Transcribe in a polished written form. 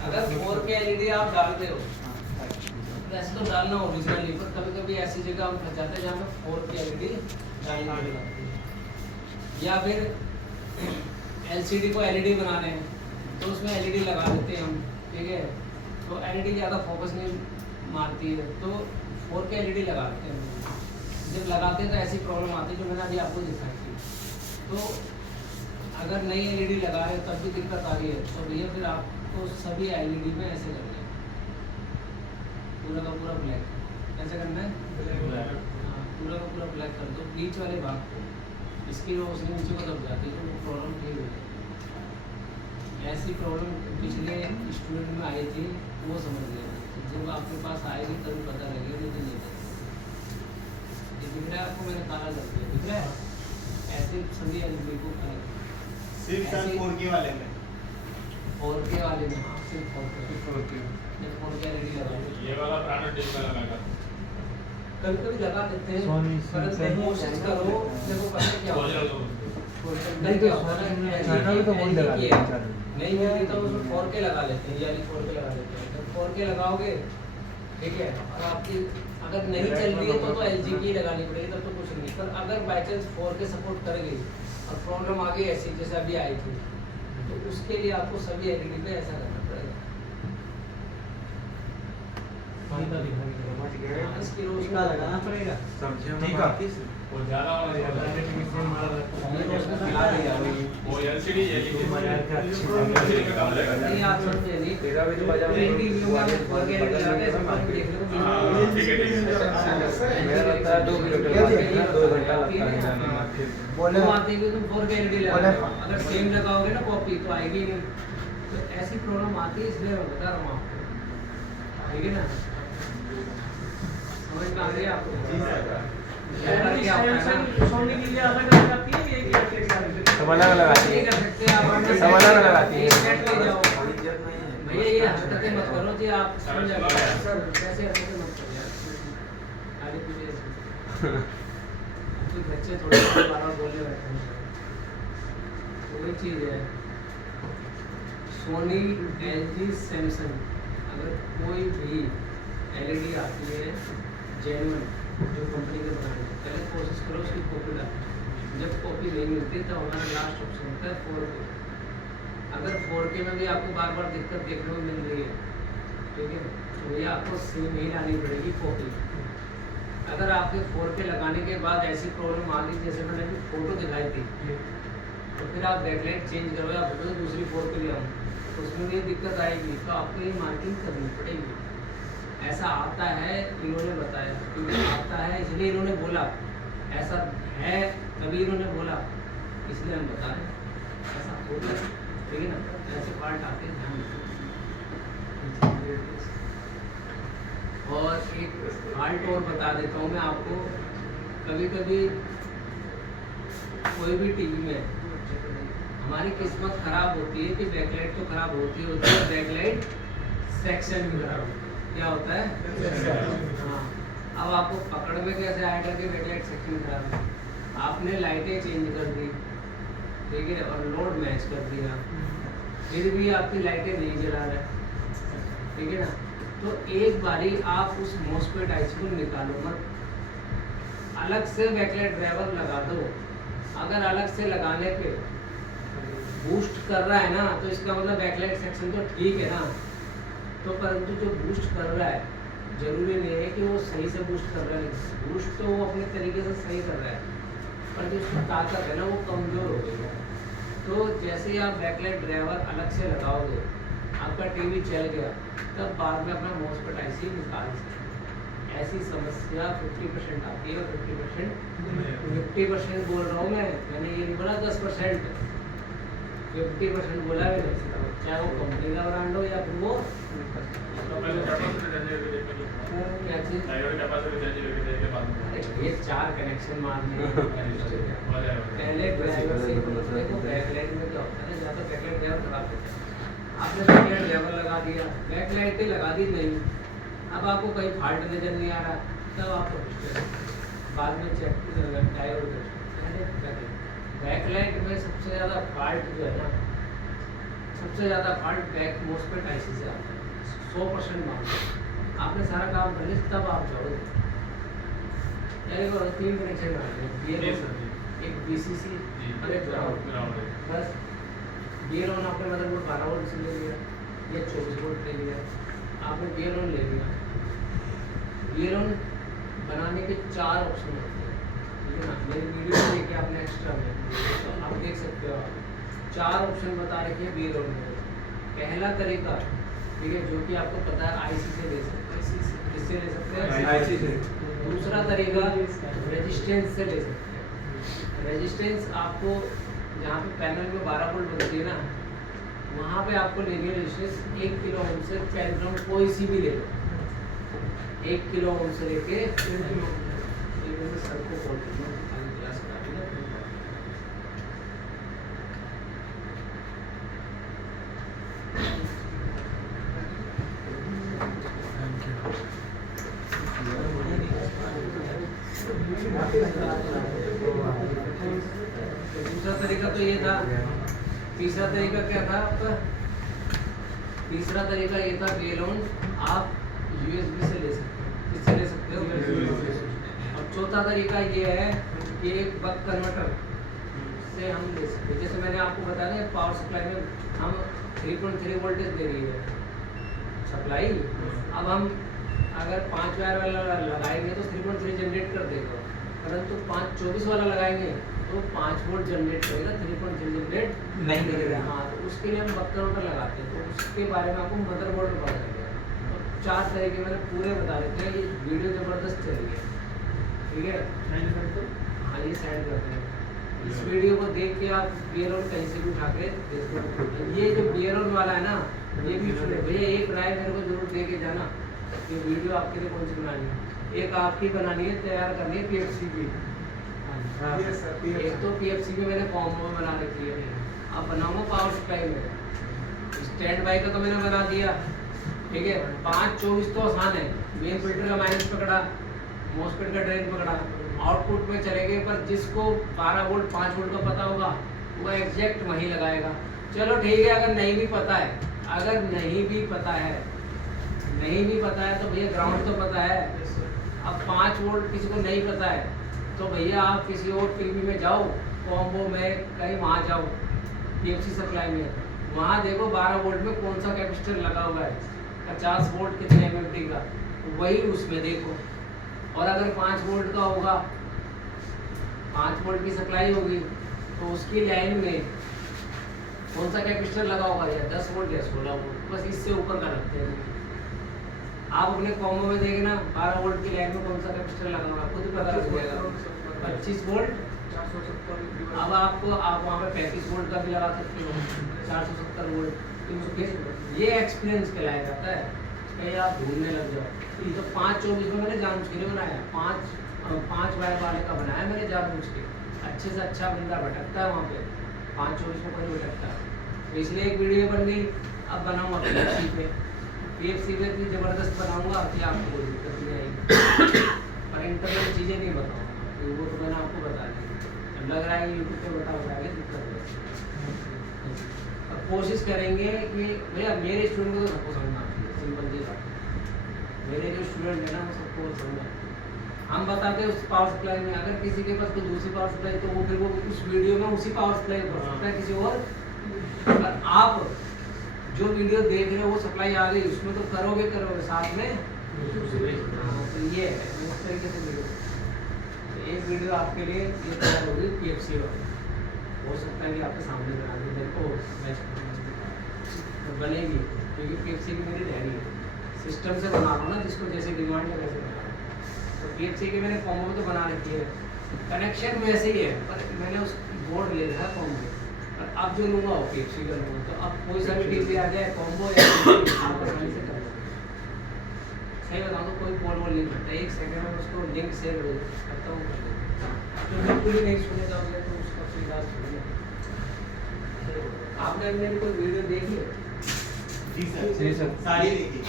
अगर 4K LED आप डालते हो, वैसे तो डालना ओरिजिनली, पर कभी कभी ऐसी जगह हम फंस जाते हैं जहाँ पे 4K एलईडी डालना पड़ती है, या फिर एलसीडी को एलईडी बना रहे हैं तो उसमें एलईडी लगा देते हैं हम, ठीक है, तो एलईडी ज़्यादा फोकस नहीं मारती है, तो 4K एलईडी लगाते हैं। जब लगाते हैं तो ऐसी प्रॉब्लम आती है जो मैंने अभी आपको दिखाई थी। तो अगर नई एलईडी लगा रहे हो तब भी दिक्कत आ रही है तो भैया फिर आपको सभी एलईडी में ऐसे करना है, पूरा का पूरा ब्लैक। कैसे करना है? हाँ, पूरा का पूरा ब्लैक कर दो, बीच वाले भाग को, इसकी रोशनी नीचे को दब जाती है तो वो प्रॉब्लम ठीक हो जाती है। ऐसी प्रॉब्लम पिछले स्टूडेंट में आई थी, वो समझ लेना, जब आपके पास आएगी तभी पता लगेगा, नहीं तो नहीं पता। ये दिख रहा है आपको, मैंने काला कर दिया, दिख रहा है? ऐसे सभी एलईडी को सिर्फ 4K वाले में, 4K वाले में, हाँ सिर्फ 4K एलईडी लगा दो। ये वाला ब्रांड टीम का लगा था, कभी कभी लगा देते हैं, सोनी पर कोशिश करो, देखो पता क्या होता है, नहीं तो चाइना में तो वही लगा देते हैं। नहीं मिलती तो उसमें 4K लगा लेते हैं, यानी 4K लगा देते हैं। जब 4K लगाओगे, ठीक है, और आपकी अगर नहीं चल रही है तो LG की लगानी पड़ेगी, तब तो कुछ नहीं। पर अगर बाई चांस 4K सपोर्ट करेगी और प्रॉब्लम आ गई ऐसी जैसे अभी आई थी, तो उसके लिए आपको सभी एलईडी पे ऐसा करना पड़ेगा। इसकी रोशनी लगाना पड़ेगा, ठीक है, वो ज्यादा वाला वो एलसीडी एलईडी का काम लगेगा। नहीं आप समझे नहीं, तेरा भी तो बजा एलईडी व्यू में 4K एलईडी लगा के सब कुछ देख लो। हाँ, ठीक है ठीक है। मेरा लगता है 2 किलोमीटर 2 घंटा लगता है जाने में। बोले आते हैं कि तुम 4K एलईडी लगा, अगर सेम लगाओगे ना कॉपी तो आएगी नहीं। तो ऐसी प्रॉब्लम आती है, इसलिए मैं बता रहा हूँ आपको, ठीक है ना? समझ में आ गई आपको? सोनी के लिए अलग अलग आती है, ये सब अलग अलग आती है, कर सकते हैं आप, सब अलग अलग आती है। एक सेट ले जाओ भैया, ये हरकतें मत करो जी, आप समझ जाओ सर, कैसे हरकतें मत करो यार, आगे पीछे कुछ बच्चे थोड़े बार बोलने बैठे हैं। तो वही चीज़ है, सोनी, LG, सैमसंग, अगर कोई भी एलईडी आती है जेन्युइन जो कंपनी के बनाने, पहले कोशिश करो उसकी कॉपी डालो। जब कॉपी नहीं मिलती तो हमारा लास्ट ऑप्शन होता है 4K। अगर 4K में भी आपको बार बार दिक्कत देखने को मिल रही है, ठीक है, तो ये आपको सेम ही लानी पड़ेगी कॉपी। अगर आपके 4K लगाने के बाद ऐसी प्रॉब्लम आ गई जैसे मैंने अभी फोटो दिखाई थी, तो फिर आप बैकलाइट चेंज करो या फोटो दूसरी 4K ले आओ, तो उसमें ये दिक्कत आएगी, तो आपको ये मार्किंग करनी पड़ेगी। ऐसा आता है, इन्होंने बताया, क्योंकि आता है इसलिए इन्होंने बोला, ऐसा है तभी इन्होंने बोला, इसलिए हम बता रहे हैं ऐसा होता है, ठीक है ना? ऐसे पार्ट आते हैं, ध्यान रखिए। और एक फाल्ट और बता देता हूँ मैं आपको, कभी कभी कोई भी टीवी में हमारी किस्मत खराब होती है कि बैकलाइट तो खराब होती है, बैकलाइट सेक्शन भी खराब होता है। क्या होता है? हाँ, अब आपको पकड़ में कैसे आएगा कि बैकलाइट सेक्शन खराब है? आपने लाइटें चेंज कर दी, ठीक है, और लोड मैच कर दिया, फिर भी आपकी लाइटें नहीं जला रहा है, ठीक है ना? तो एक बारी आप उस मॉसफेट आइस को निकालो मत, अलग से बैकलाइट ड्राइवर लगा दो। अगर अलग से लगाने पे बूस्ट कर रहा है ना, तो इसका मतलब बैकलाइट सेक्शन तो ठीक है ना, तो परंतु जो बूस्ट कर रहा है जरूरी नहीं है कि वो सही से बूस्ट कर रहा है, बूस्ट तो वो अपने तरीके से सही कर रहा है, पर जो उसकी ताकत है ना वो कमज़ोर हो गई है। तो जैसे ही आप बैकलाइट ड्राइवर अलग से लगाओगे, आपका टीवी चल गया, तब बाद में अपना मॉसफेट आईसी निकाल सकते। ऐसी समस्या 50% आती है, 50% बोल रहा हूँ मैंने ये नहीं बोला 10%, 50% बोला है मैंने, चाहे वो कंपनी का ब्रांड हो या फिर वो क्या चीज़। ये 4 कनेक्शन मारने पहले ड्राइवर से देखो, बैकलाइट में क्या होता है ना, या तो बैकलाइट ड्राइवर खराब होता है, आपने बैकलाइट ड्राइवर लगा दिया, बैकलाइट लगा दी नहीं, अब आपको कहीं फॉल्ट नजर नहीं आ रहा, तब आपको बाद में चेक डायोड बैकलाइट में सबसे ज़्यादा फॉल्ट जो है ना सबसे ज़्यादा फॉल्ट बैक मोस्टपेट आईसी से आता है 100% मानते हैं। आपने सारा काम कर लिया तब आप जाओ यानी वो 3 कनेक्शन बनाने हैं जी ये सर, जी। एक बीसीसी जी, और एक ग्राउंड ग्राउंड है। बस ये लोन आपने मदरबोर्ड 12 वोल्ट से ले लिया या 24 वोल्ट ले लिया आपने ये लोन ले लिया ये लोन बनाने के 4 ऑप्शन होते हैं ठीक है ना मेरी वीडियो में देखिए आपने एक्स्ट्रा में तो आप देख सकते हो 4 ऑप्शन बता रखे हैं बी लोन में पहला तरीका ठीक है जो कि आपको पता है आईसी से ले सकते हैं किससे ले सकते हैं आईसी से। दूसरा तरीका रेजिस्टेंस से ले सकते हैं रेजिस्टेंस आपको जहाँ पे पैनल में 12 वोल्ट बनती है ना वहाँ पे आपको लेनी है रेजिस्टेंस 1 किलो ओम से 10 ग्राम कोई सी भी ले लो 1 किलो ओम से लेके 10 किलो ओम सर को बोल दूँ खाली क्लास करा दी ना दूसरा तरीका तो ये था तीसरा तरीका क्या था आपका तीसरा तरीका ये था ये लोन आप यूएसबी से ले सकते हो किससे ले सकते हो अब चौथा तरीका ये है कि एक बक कन्वर्टर से हम ले सकते हैं जैसे मैंने आपको बताया ना पावर सप्लाई में हम 3.3 वोल्टेज दे रही है सप्लाई अब हम अगर 5 वायर वाला लगाएंगे तो 3.3 जनरेट कर देगा परंतु 524 वाला लगाएंगे तो 5 वोल्ट जनरेट करेगा 3.3 जनरेट नहीं करेगा। हाँ तो उसके लिए हम बक कन्वर्टर लगाते हैं तो उसके बारे में आपको मदरबोर्ड में पता चलेगा तो 4 तरीके मैंने पूरे बता देते हैं ये वीडियो ज़बरदस्त चल रही है ठीक है हाँ ये सेंड करते हैं इस वीडियो को देख के आप बियरोन कहीं से भी उठा के देखो ये जो बियरोन वाला है ना ये भी सुने भैया एक राय मेरे को जरूर दे के जाना ये वीडियो आपके लिए कौन सी बनानी है एक आपकी बनानी है तैयार करनी है पीएफसीबी एक तो पीएफसीबी मैंने कॉम्बो में बना रखी है अब बनाऊंगा पावर सप्लाई में स्टैंड बाई का तो मैंने बना दिया ठीक है 524 तो आसान है मेन फिल्टर का माइनस पकड़ा मॉसफेट का ड्रेन पकड़ा आउटपुट में चलेंगे पर जिसको 12 वोल्ट 5 वोल्ट का पता होगा वो एग्जैक्ट वहीं लगाएगा चलो ठीक है अगर नहीं भी पता है तो भैया ग्राउंड तो पता है अब 5 वोल्ट किसी को नहीं पता है तो भैया आप किसी और टीवी में जाओ कॉम्बो में कहीं वहाँ जाओ पीएफसी सप्लाई में वहाँ देखो 12 वोल्ट में कौन सा कैपेसिटर लगा हुआ है 50 वोल्ट कितने एमएमटी का वही उसमें देखो और अगर 5 वोल्ट का होगा 5 वोल्ट की सप्लाई होगी तो उसकी लाइन में कौन सा कैपेसिटर लगा होगा या 10 वोल्ट या 16 वोल्ट बस इससे ऊपर का रखते हैं आप अपने कॉम्बो में देखना 12 वोल्ट की लाइन में कौन सा कैपेसिटर लगा होगा खुद ही पता लग जाएगा 25 वोल्ट अब आपको आप वहाँ पे 35 वोल्ट का भी लगा सकते हो 470 वोल्ट ये एक्सपीरियंस कहलाया जाता है कहीं आप भूलने लग जाओ तो 524 में मैंने जानबूझ के बनाया 5 वायर वाले का बनाया मैंने जानबूझ के अच्छे से अच्छा बंदा भटकता है वहाँ पे 524 में कोई भटकता है तो इसलिए एक वीडियो बन गई अब बनाऊँगा पीएफसी पे भी ज़बरदस्त बनाऊँगा कि आपको कोई दिक्कत नहीं आएगी पर इंटरनेट चीज़ें नहीं बताऊँगा तो वो तो मैंने आपको बता दी लग रहा है यूट्यूब पे बताऊँगा आगे दिक्कत है और कोशिश करेंगे कि भैया मेरे स्टूडेंट को तो सबको समझना चाहिए सिंपल जी बात मेरे जो स्टूडेंट है ना वो सबको समझना हम बताते हैं उस पावर सप्लाई में अगर किसी के पास कोई दूसरी पावर सप्लाई तो वो फिर वो उस वीडियो में उसी पावर सप्लाई कर सकता है किसी और आप जो वीडियो देख रहे हो वो सप्लाई आ गई उसमें तो करोगे साथ में तो ये है इस तरीके से वीडियो तो एक वीडियो आपके लिए ये तैयार होगी पीएफसी वाली हो सकता है कि आपके सामने बना दी देखो तो बनेगी क्योंकि पीएफसी की मेरी रहनी है सिस्टम से बना रहा हूँ ना जिसको जैसे डिमांड है वैसे बना रहा हूँ तो पीएफसी की मैंने कॉम्बो तो बना रखी है कनेक्शन वैसे ही है पर मैंने उस बोर्ड ले लिया है कॉम्बो और अब जो लूँगा वो पीएफसी का लूँगा तो अब कोई सा भी टीवी आ जाए कॉम्बो या आप आसानी से कर लो सही बताऊँ तो कोई बोल नहीं करता 1 सेकंड में उसको लिंक शेयर करता हूँ तो बिल्कुल ही नहीं सुने जाओगे तो उसका कोई इलाज नहीं है आपने मेरी कोई वीडियो देखी है जी सर सारी देखी